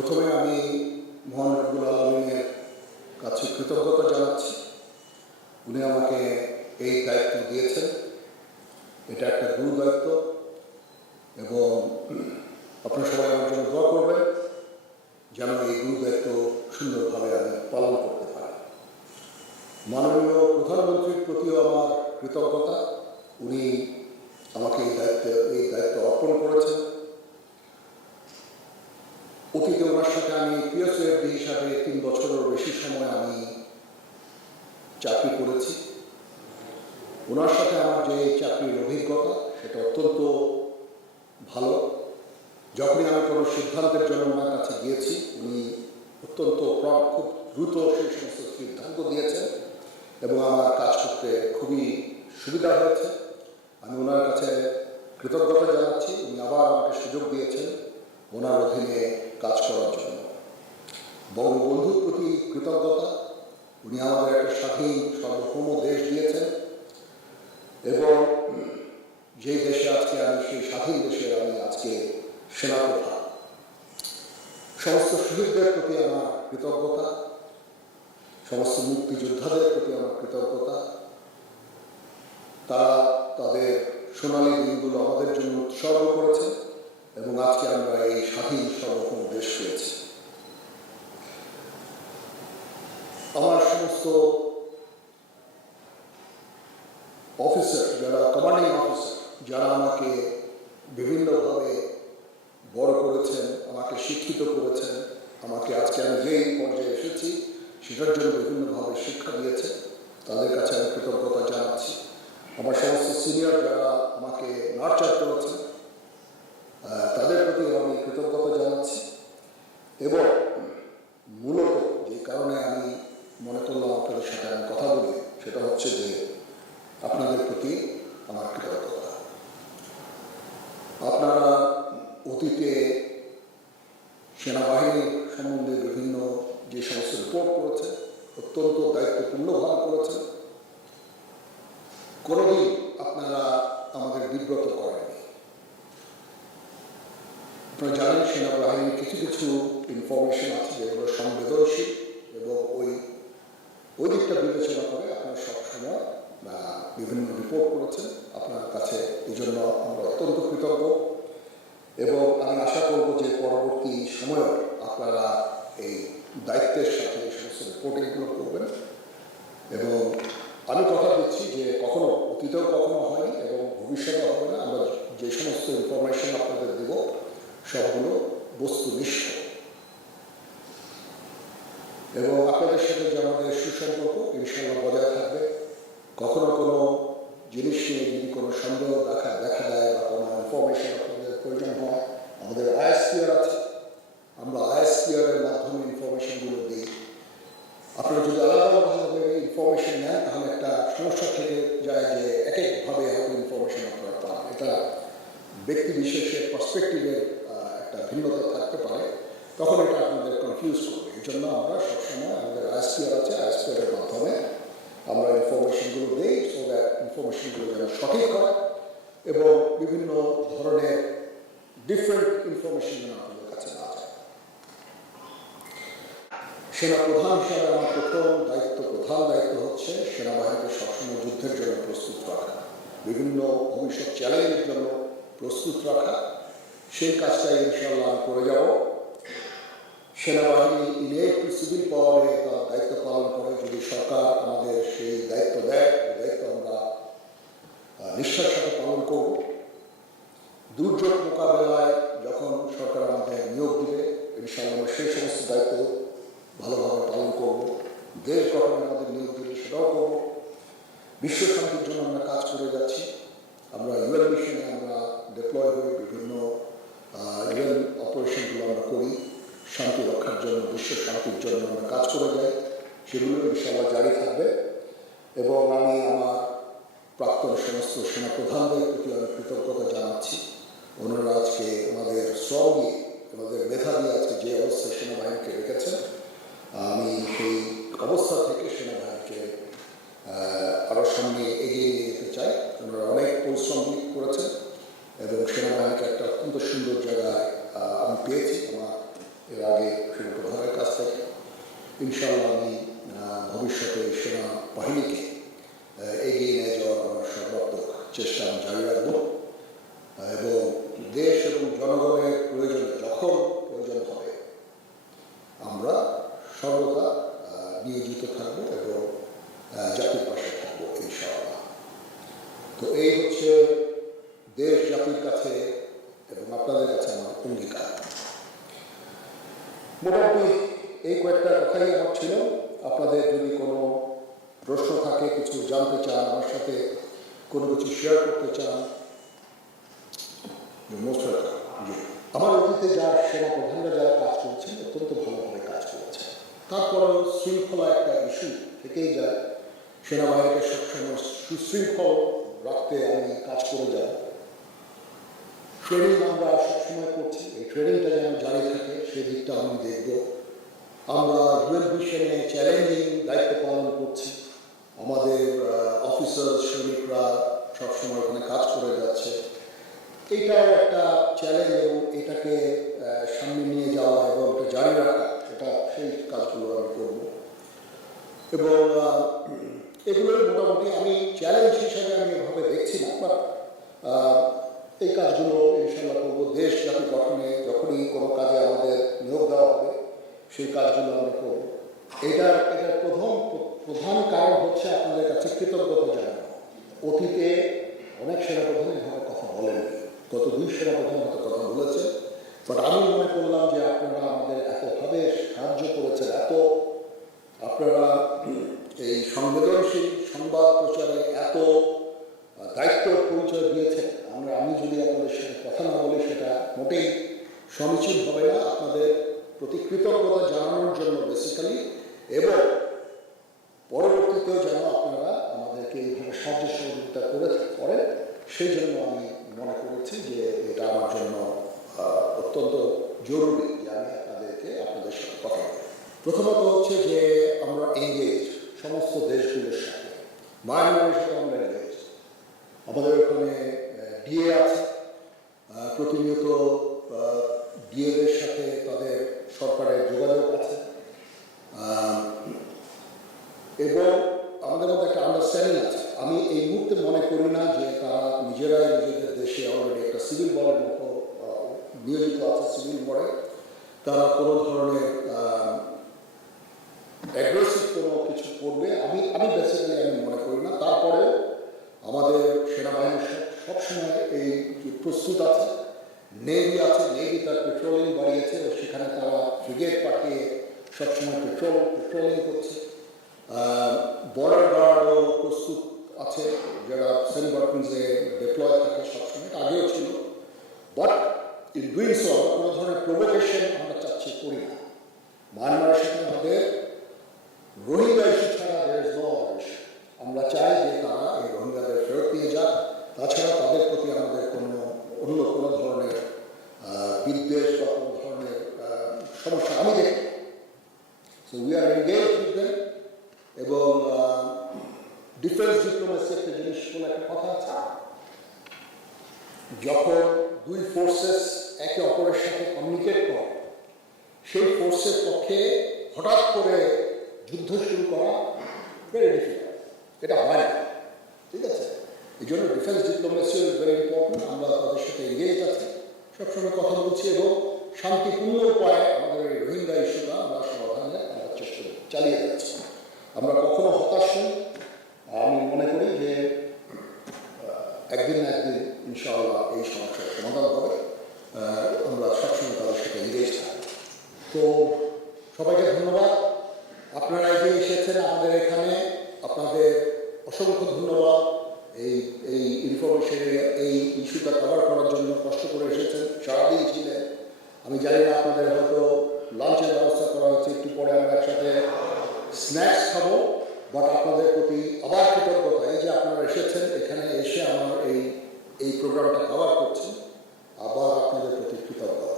প্রথমে আমি মহান রব্বুল আলমিনের কাছে কৃতজ্ঞতা জানাচ্ছি। উনি আমাকে এই দায়িত্ব দিয়েছেন। এটা একটা গুরু দায়িত্ব এবং আপনারা সবাই আমার জন্য দোয়া করবেন যেন এই গুরু দায়িত্ব সুন্দরভাবে আমি পালন করতে পারি। মাননীয় প্রধানমন্ত্রীর প্রতিও আমার কৃতজ্ঞতা। উনি আমাকে এই দায়িত্ব এই দায়িত্ব অর্পণ করেছেন। ওনার সাথে আমি পিএসএফডি হিসাবে তিন বছরের বেশি সময় আমি চাকরি করেছি। ওনার সাথে আমার যে চাকরির অভিজ্ঞতা, সেটা অত্যন্ত ভালো। যখনই আমি কোনো সিদ্ধান্তের জন্য ওনার কাছে গিয়েছি, উনি অত্যন্ত খুব দ্রুত সেই সমস্ত সিদ্ধান্ত দিয়েছেন এবং আমার কাজ করতে খুবই সুবিধা হয়েছে। আমি ওনার কাছে কৃতজ্ঞতা জানাচ্ছি। উনি আবার আমাকে সুযোগ দিয়েছেন। ওনার অধীনে কাজ করার জন্য। বঙ্গবন্ধুর প্রতি কৃতজ্ঞতা। উনি আমাদের একটা স্বাধীন, সার্বভৌম দেশ দিয়েছেন। এবং যেই দেশে আজকে আমি, সেই স্বাধীন দেশে আমি আজকে সেনাপ্রধান। সমস্ত শহীদদের প্রতি আমার কৃতজ্ঞতা। সমস্ত মুক্তিযোদ্ধাদের প্রতি আমার কৃতজ্ঞতা। তারা তাদের সোনালী দিনগুলো আমাদের জন্য উৎসর্গ করেছে এবং আজকে আমরা এই স্বাধীন সার্বভৌম দেশ পেয়েছি। আমার সমস্ত অফিসার যারা কমান্ডিং অফিসার যারা আমাকে বিভিন্নভাবে বড় করেছেন, আমাকে শিক্ষিত করেছেন, আমাকে আজকে আমি যেই পর্যায়ে এসেছি, সেটার জন্য বিভিন্নভাবে শিক্ষা দিয়েছে তাদের কাছে আমি কৃতজ্ঞতা জানাচ্ছি। আমার সমস্ত সিনিয়র যারা আমাকে নার্চার করেছেন আহ, তাদের প্রতি আমি কৃতজ্ঞতা জানাচ্ছি এবং মূলত যে কারণে আমি মনে করলাম আপনাদের সাথে আমি কথা বলি সেটা হচ্ছে যে আপনাদের প্রতি আমার কৃতজ্ঞতা আপনারা অতীতে সেনাবাহিনী সম্বন্ধে বিভিন্ন যে সমস্ত রিপোর্ট করেছে, অত্যন্ত দায়িত্বপূর্ণভাবে করেছে। কোনোদিন আপনারা আমাদের বিব্রত করেননি। আপনারা জানেন সেনাবাহিনীর কিছু কিছু ইনফরমেশন আছে যেগুলো সংবেদনশীল এবং ওই ওই দিকটা বিবেচনা করে আপনারা সবসময় বিভিন্ন রিপোর্ট করেছেন। আপনার কাছে এই জন্য আমরা অত্যন্ত কৃতজ্ঞ। এবং আমি আশা করব যে পরবর্তী সময়ে আপনারা এই দায়িত্বের সাথে এই সমস্ত রিপোর্টিংগুলো করবেন। এবং আমি কথা দিচ্ছি যে কখনো অতীতেও কখনো হয়নি এবং ভবিষ্যতে হবে না। আমরা যে সমস্ত ইনফরমেশন আপনাদের দেব, সবগুলো বস্তুনিষ্ঠ এবং আপনাদের সাথে যে আমাদের সুসম্পর্ক ইনশাল্লাহ বজায় থাকবে। কখনো কোনো জিনিস নিয়ে যদি কোনো সন্দেহ দেখা দেখা দেয় বা কোনো ইনফরমেশন প্রয়োজন হয়। আমাদের আইএসপিআর আছে। আমরা আইএসপিআর এর মাধ্যমে ইনফরমেশনগুলো দিই। আপনারা যদি আলাদাভাবে ইনফরমেশন নেন, তাহলে একটা সমস্যা থেকে যায় যে এক একভাবে হয়তো ইনফরমেশন আপনারা পান। এটা ব্যক্তি বিশেষের পার্সপেক্টিভের একটা ভিন্নতা থাকতে পারে। তখন এটা আপনাদের কনফিউজ করবে। এই জন্য আমরা সবসময় আমাদের আইএসপিআর আছে আইএসপিআর এর মাধ্যমে আমরা ইনফরমেশনগুলো দিই সো দ্যাট ইনফরমেশনগুলো যেন সঠিক হয় এবং বিভিন্ন ধরনের ডিফারেন্ট ইনফরমেশন যেন আপনাদের কাছে না যায় সেনা হিসাবে আমার প্রথম দায়িত্ব, প্রধান দায়িত্ব হচ্ছে সেনাবাহিনীকে সবসময় যুদ্ধের জন্য প্রস্তুত রাখা। বিভিন্ন ভবিষ্যৎ চ্যালেঞ্জের জন্য প্রস্তুত রাখা। সেই কাজটাই ইনশাল্লাহ করে যাব। সেনাবাহিনী ইনেট সিভিল পাওয়ারে তার দায়িত্ব পালন করে। যদি সরকার আমাদের সেই দায়িত্ব দেয় দায়িত্ব আমরা নিষ্ঠার সাথে পালন করব। দুর্যোগ মোকাবেলায় যখন সরকার আমাদের নিয়োগ দিবে ইনশাআল্লাহ আমরা সেই সমস্ত দায়িত্ব ভালোভাবে পালন করব দেশ গঠনে আমাদের নিয়োগ দিলে সেটাও করব বিশ্ব শান্তির জন্য আমরা কাজ করে যাচ্ছি আমরা ইউএন মিশনে আমরা ডিপ্লয় হয়ে বিভিন্ন ইউএন অপারেশনগুলো আমরা করি শান্তি রক্ষার জন্য বিশ্ব শান্তির জন্য আমরা কাজ করে যাই সেগুলো ইনশাআল্লাহ জারি থাকবে এবং আমি আমার প্রাক্তন সমস্ত সেনাপ্রধানদের প্রতি আমি কৃতজ্ঞতা জানাচ্ছি। ওনারা আজকে আমাদের শ্রম আমাদের মেধা দিয়ে আজকে যে অবস্থায় সেনাবাহিনীকে রেখেছেন, আমি সেই অবস্থা থেকে সেনাবাহিনীকে আরও সামনে এগিয়ে নিয়ে যেতে চাই। ওনারা অনেক পরিশ্রম করেছেন এবং সেনাবাহিনীকে একটা অত্যন্ত সুন্দর জায়গায় আমি পেয়েছি। আমার এর আগে সেনা প্রধানের কাছ থেকে ইনশাল্লাহ আমি ভবিষ্যতে সেনা বাহিনীকে এগিয়ে নিয়ে যাওয়ার আমার সর্বাত্মক চেষ্টা আমি জারি রাখব মোটামুটি এই কয়েকটা কথাই আমার ছিল। আপনাদের যদি কোনো প্রশ্ন থাকে, কিছু জানতে চান, আমার সাথে কোনো কিছু শেয়ার করতে চান আমার অতীতে যা সেনা প্রধানরা যারা কাজ করছেন, অত্যন্ত ভালোভাবে কাজ করেছে তারপরেও শৃঙ্খলা একটা ইস্যু থেকেই যায়। সেনাবাহিনীকে সবসময় সুশৃঙ্খল রাখতে আমি কাজ করে যাই। ট্রেনিং আমরা সবসময় করছি। এই ট্রেনিংটা যেন জারি থাকে, সেই দিকটা আমি দেখব। আমরা ইউএন মিশনে চ্যালেঞ্জিং দায়িত্ব পালন করছি। আমাদের অফিসার সৈনিকরা সবসময় ওখানে কাজ করে যাচ্ছে। এইটাও একটা চ্যালেঞ্জ এবং এটাকে সামনে নিয়ে যাওয়া এবং এটা জারি রাখা, এটা সেই কাজগুলো আমি করব। এবং এগুলো মোটামুটি আমি চ্যালেঞ্জ হিসাবে আমি এভাবে দেখছি না বাট এই কাজগুলো ইনশাল্লাহ করব। দেশ জাতি গঠনে যখনই কোনো কাজে আমাদের নিয়োগ দেওয়া হবে, সেই কাজগুলো আমরা করব। এটার এটার প্রথম, প্রধান কারণ হচ্ছে আপনাদের কাছে কৃতজ্ঞতা জানানো। অতীতে অনেক সেনাপ্রধান এভাবে কথা বলেন গত দুই সেনাপ্রধান হয়তো কথা বলেছে। বাট আমি মনে করলাম যে আপনারা আমাদের এতভাবে সাহায্য করেছেন, এত আপনারা এই সংবেদনশীল সংবাদ প্রচারে এত দায়িত্ব পরিচয় দিয়েছেন। আমরা, আমি যদি আপনাদের সাথে কথা না বলি, সেটা মোটেই সমীচীন হবে না, আপনাদের প্রতি কৃতজ্ঞতা জানানোর জন্য বেসিক্যালি এবং পরবর্তীতেও যেন আপনারা আমাদেরকে এইভাবে সাহায্য সহযোগিতা করে করেন সেই জন্য আমি মনে করেছি যে এটা আমার জন্য অত্যন্ত জরুরি যে আমি আপনাদেরকে আপনাদের সাথে কথা বলি। প্রথমত হচ্ছে যে আমরা এঙ্গেজ সমস্ত দেশগুলোর সাথে। মায়ানমারের সাথে আমরা এঙ্গেজ আমাদের ওখানে ডিএ আছে প্রতিনিয়ত ডিএদের সাথে তাদের সরকারের যোগাযোগ আছে। এবং আমাদের মধ্যে একটা আন্ডারস্ট্যান্ডিং আছে। আমি এই মুহূর্তে মনে করি না যে তারা নিজেরাই নিজেদের দেশে অলরেডি একটা সিভিল ওয়ারের মতো নিয়োজিত আছে সিভিল বলে তারা কোনো ধরনের অ্যাগ্রেসিভ কোনো কিছু করবে আমি আমি বেসিক্যালি আমি মনে করি না। তারপরে আমাদের সবসময় এই প্রস্তুত আছে নেভি আছে নেভি তার পেট্রোলিং বাড়িয়েছে ও সেখানে তারা ফ্রিগেট পাঠিয়ে সবসময় পেট্রোল পেট্রোলিং করছে। বর্ডার গার্ডও প্রস্তুত আছে, যারা সেন্ট বার্কিংসে ডিপ্লয় থাকে সবসময়, আগেও ছিল। বাট ইন ডুইং সো কোনো ধরনের প্রভোকেশন আমরা চাচ্ছি করি না। মায়ানমারের সাথে আমাদের রোহিঙ্গা ইস্যু ছাড়া there is no other issue. আমরা চাই যে তারা এই রোহিঙ্গাদের ফেরত নিয়ে যাক তাছাড়া তাদের প্রতি আমাদের কোনো অন্য কোনো ধরনের বিদ্বেষ বা কোনো ধরনের সমস্যা আমি দেখি। সো উই আর এনগেজ এবং ডিফেন্স ডিপ্লোমেসি একটা জিনিস বলে একটা কথা আছে। যখন দুই ফোর্সেস একে অপরের সাথে কমিউনিকেট করে, সেই ফোর্সের পক্ষে হঠাৎ করে যুদ্ধ শুরু করা এটা হয় না। ঠিক আছে? এই জন্য defence diplomacy is very important আমরা তাদের সাথে এগিয়ে যাচ্ছি। সবসময় কথা বলছি এবং শান্তিপূর্ণ উপায়ে আমাদের এই রোহিঙ্গা ইস্যুটা আমরা সমাধানে আমরা চেষ্টা চালিয়ে যাচ্ছি। আমরা কখনো হতাশ নই আমি মনে করি যে আহ, একদিন না একদিন ইনশাআল্লাহ এই সমস্যার সমাধান হবে আহ, আমরা সবসময় তাদের সাথে এগিয়ে থাকব তো সবাইকে ধন্যবাদ আপনারা এই যে এসেছেন আমাদের এখানে আপনাদের অসংখ্য ধন্যবাদ এই এই ইনফরমেশন এই ইস্যুটা কভার করার জন্য কষ্ট করে এসেছেন সারাদিন ছিলেন জানি না আপনাদের হয়তো লাঞ্চের ব্যবস্থা করা হচ্ছে একটু পরে আমরা একসাথে স্ন্যাক্স খাব বাট আপনাদের প্রতি আবার কৃতজ্ঞতা। এই যে আপনারা এসেছেন, এখানে এসে আমার এই এই প্রোগ্রামটা কভার করছেন আবার আপনাদের প্রতি কৃতজ্ঞতা।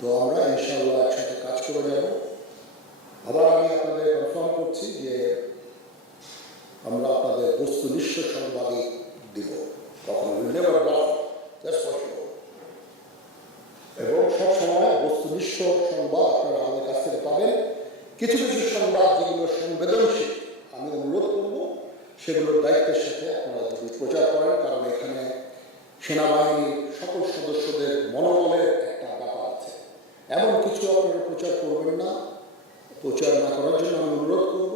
তো আমরা ইনশাআল্লাহ একসাথে কাজ করে যাব। আবার আমি আপনাদের কনফার্ম করছি যে আমরা আপনাদের বস্তুনিষ্ঠ সংবাদই দিব। কখনো নেভার জাস্ট ফর সবসময় বস্তুনিষ্ঠ সংবাদ আপনারা আমাদের কাছ থেকে পাবেন। কিছু কিছু সংবাদ যেগুলো সংবেদনশীল, আমি অনুরোধ করব, সেগুলোর দায়িত্বের সাথে আপনারা যদি প্রচার করেন, কারণ এখানে সেনাবাহিনীর সকল সদস্যদের মনোবলের একটা ব্যাপার আছে। এমন কিছু আপনারা প্রচার করবেন না। প্রচার না করার জন্য আমি অনুরোধ করব,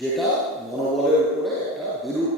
যেটা মনোবলের উপরে একটা বিরূপ